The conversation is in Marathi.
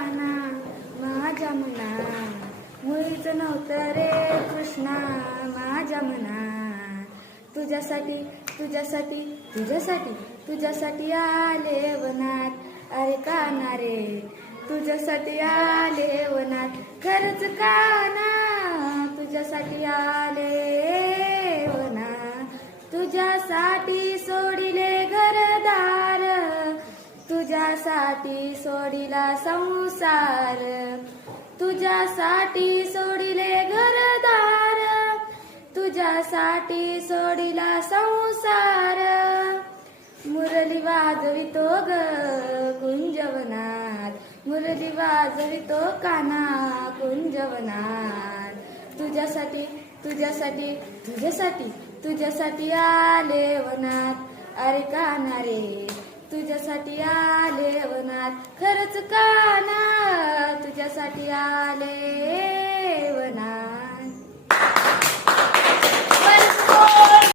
काना माझ्या मना मुळीच नव्हतं रे कृष्णा माझ्या मना तुझ्यासाठी तुझ्यासाठी तुझ्यासाठी तुझ्यासाठी आले वनात अरे काना रे तुझ्यासाठी आले वनात खरंच काना तुझ्यासाठी आले वनात तुझ्यासाठी सोडिले घरदार तुझ्यासाठी सोडिला संसार तुझ्यासाठी सोडिले घरदार तुझ्यासाठी सोडिला संसार मुरली वाजवितो ग कुंजवनात मुरली वाजवितो काना कुंजवनात तुझ्यासाठी तुझ्यासाठी तुझ्यासाठी तुझ्यासाठी आले वनात अरे काना रे तुझ्यासाठी आले वनात खरंच काना तुझ्यासाठी आले